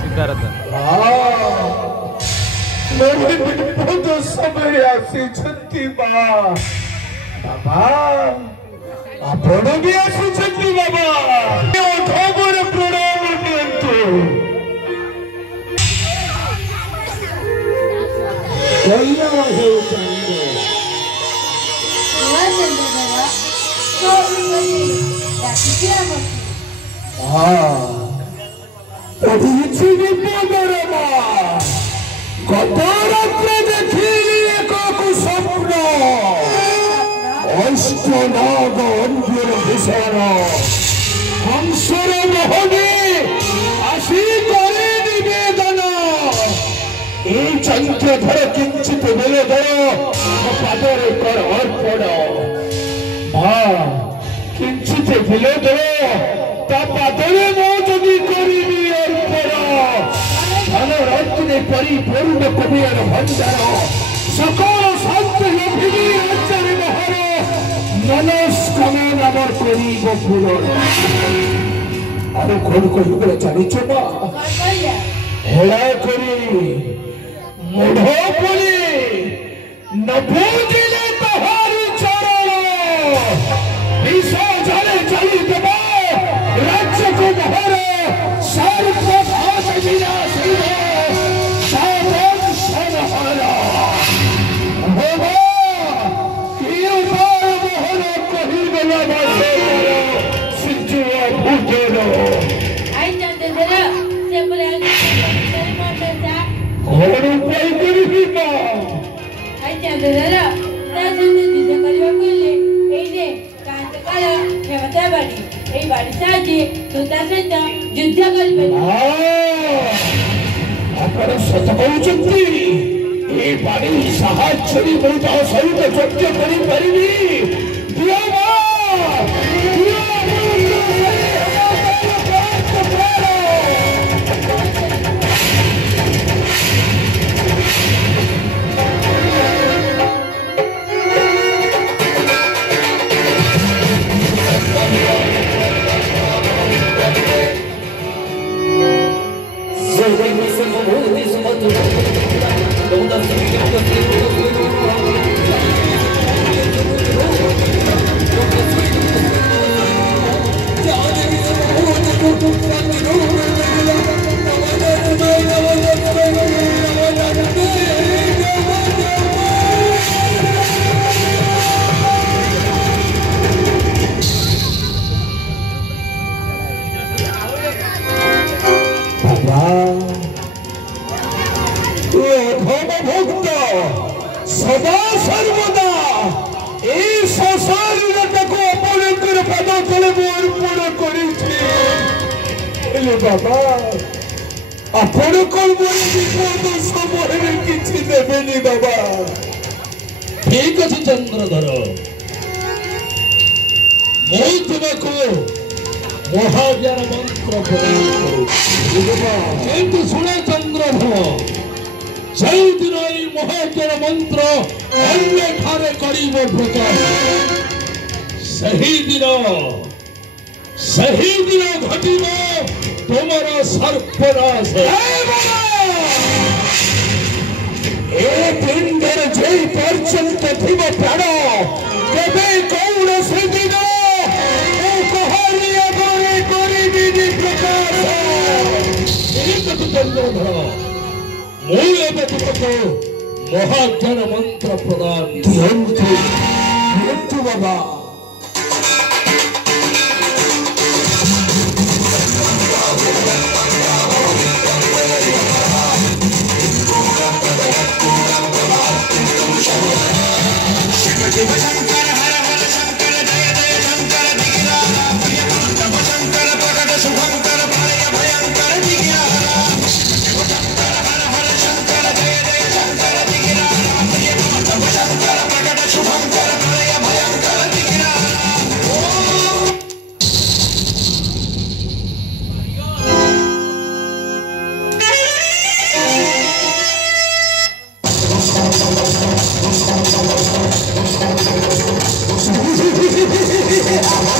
सिद्धार्थ मोहिनी समय आसी बाबा आपण भी आसी बाबा खबर प्रणाम दियंतु गत रात्रे देखिली एक कुस्वप्न अष्टनाग अंजर भूषण हंसर मोहनी आशी करे निवेदन ए चंद्रधर किंचित बेलधर पादरे कर अर्पण किंचित बेलधर ता पादरे मो जदि करिबी अर्पण धन रत्ने परिपूर्ण कुबेर भंडार सकल शांत लभिबी राज्यर महर मनस्कामना नाम करिब पूरण आरे कोन कहिबे जानिछ ना हेला करी मोढ पड़ी न बुझिले तहारी चरण विषा जले चली देबा राज्य को महर सर्व भाष विनाश सदा सर्वदा संसार पद तले अर्पण कर बाबा आपण कौन विपद समय किसी देवेनि बाबा ठीक अच्छे चंद्रधर मुझको महाज्ञान मंत्र प्रदान शुणे चंद्रधर जय दिन महाज्ञान मंत्र अन्य ठारे करीब प्रकाश सही दिन घटिब तुमर सर्पनाश ए पिंडर जे पर्यंत थिब प्राण केबे कौन से दिन कहानी अगरे करिबि प्रकाश एक चंद्रधर मूल तुमको महाज्ञान मंत्र प्रदान दियंतु बाबा Hey,